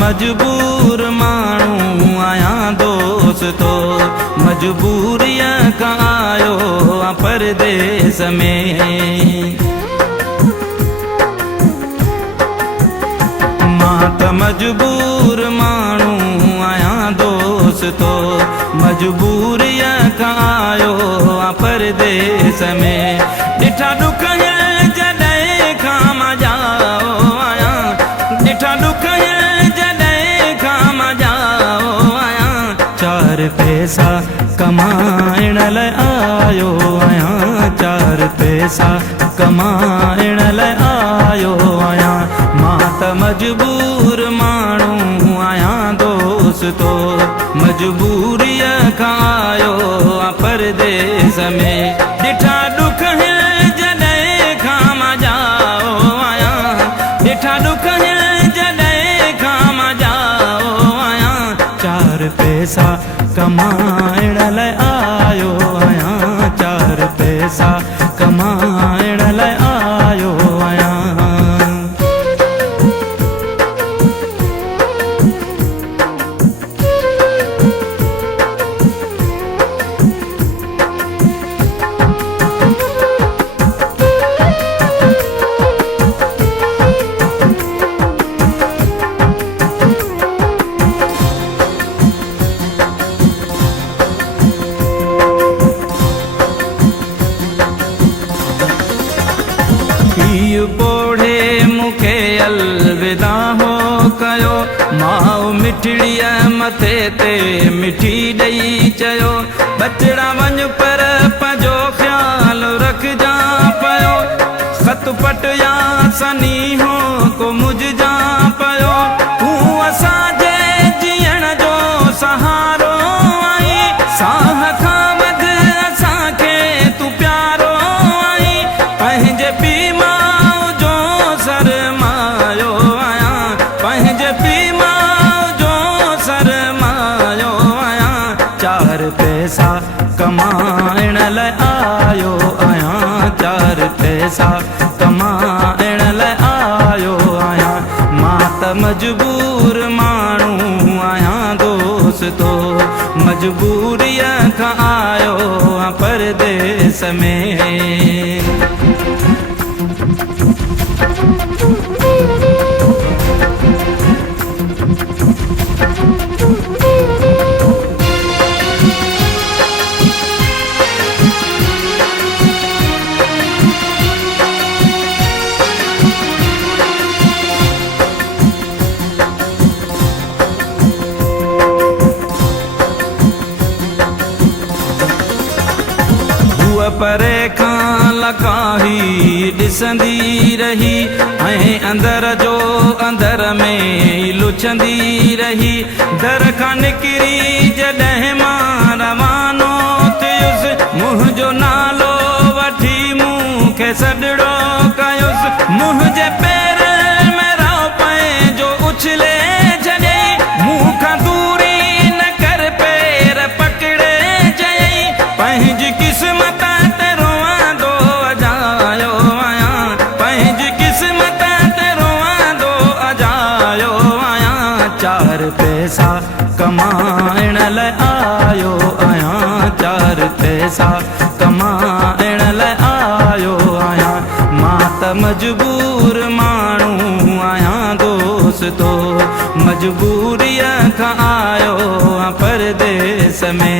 मजबूर माण्हू आहियां दोस्तो, मजबूरीअ खां आयो परदेस में। मां त मजबूर माण्हू आहियां दोस्तो, मजबूरीअ खां आयो परदेस में। ॾिठा ॾुख जॾहिं खां मां जाओ आहियां, ॾिठा ॾुख पैसा कमाइण लाइ आयो आहियां, चार पैसा कमाइण लाइ आयो आहियां। मां त मजबूर माण्हू आहियां दोस्तो, मजबूरीअ खां आयो परदेस में। ॾिठा ॾुख जॾहिं खां मां जाओ आहियां, ॾिठा ॾुख जॾहिं खां मां जाओ आहियां। चार पैसा कमाइण लाइ आयो आहियां, चार पैसा कमाइण लाइ आयो आहियां। पोढ़े मूंखे अलविदा हो कयो, माउ मिठड़ीअ मथे ते मिठी ॾेई चयो। बचड़ा वञ पर पंहिंजो ख़्यालु रखजां पयो, ख़त पट या सनी हो को मुझजां पयो। तूं असांजे जीअण जो सहारो आई, साह खां वध असांखे तूं प्यारो आई। पंहिंजे पीउ पैसा कमाइण लाइ आयो आहियां, चार पैसा कमाइण लाइ आयो आहियां। मां त मजबूर माण्हू आहियां दोस्तो, मजबूरीअ खां आयो परदेस में। परे खां लकाही ॾिसंदी रही, ऐं अंदर जो अंदर में लुचंदी रही। दर खां निकिरी जॾहिं मां रवानो थियुसि, मुंहिंजो नालो वठी मूंखे सॾिड़ो कयुसि। मुंहिंजे पेर में रओ पंहिंजो उछले छॾे, मूंखां दूरी न कर पेर पकड़े चयई। पंहिंजी क़िस्मत चार पैसा कमाइण लाइ आयो आहियां, चार पैसा कमाइण लाइ आयो आहियां। मां त मजबूर माण्हू आहियां दोस्तो, मजबूरीअ खां आयो परदेस में।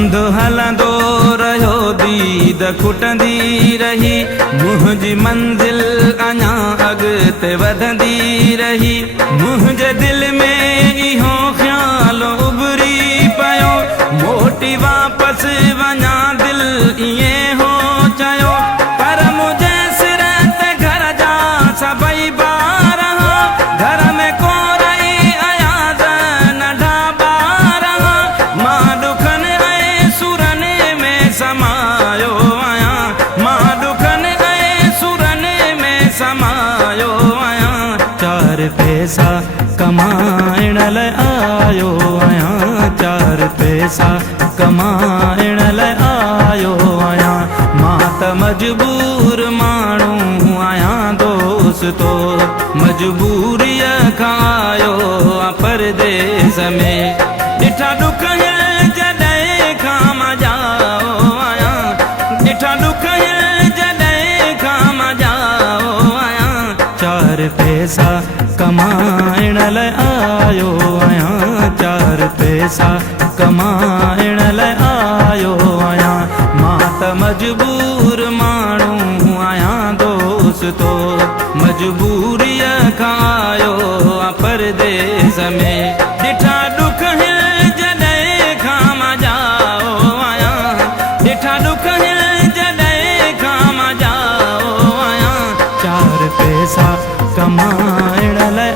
धंधो हलंदो रहियो दीद खुटंदी रही मुंहिंजी मंज़िल अञा अॻिते वधंदी रही मुंहिंजे दिलि में इहो ख़्याल उभरी पियो मोटी वापसि वञा दिलि ईअं हो चयो पर मुंहिंजे सिर ते घर जा सभई ॿार घर में को रही आया नंढा ॿार मां ॾुखनि ऐं सुरनि में समायो आहियां मां ॾुखनि ऐं सुरनि में समायो आहियां चार पैसा कमाइण लाइ आयो आहियां चार पैसा कमाइण लाइ आयो आहियां मां त मजबूर माण्हू आहियां दोस्तो मजबूरीअ खां आयो परदेस में ॾिठा ॾुख जॾहिं खां मां जाओ आहियां ॾिठा ॾुख जॾहिं खां मां जाओ आहियां चार पैसा कमाइण लाइ आयो आहियां चार पैसा कमाइण लाइ आयो आहियां मां त मजबूर माण्हू आहियां दोस्तो मजबूरीअ खां आयो परदेस में ॾिठा ॾुख जॾहिं खां मां जाओ आहियां ॾिठा ॾुख जॾहिं खां मां जाओ आहियां चार पैसा कमाइण लाइ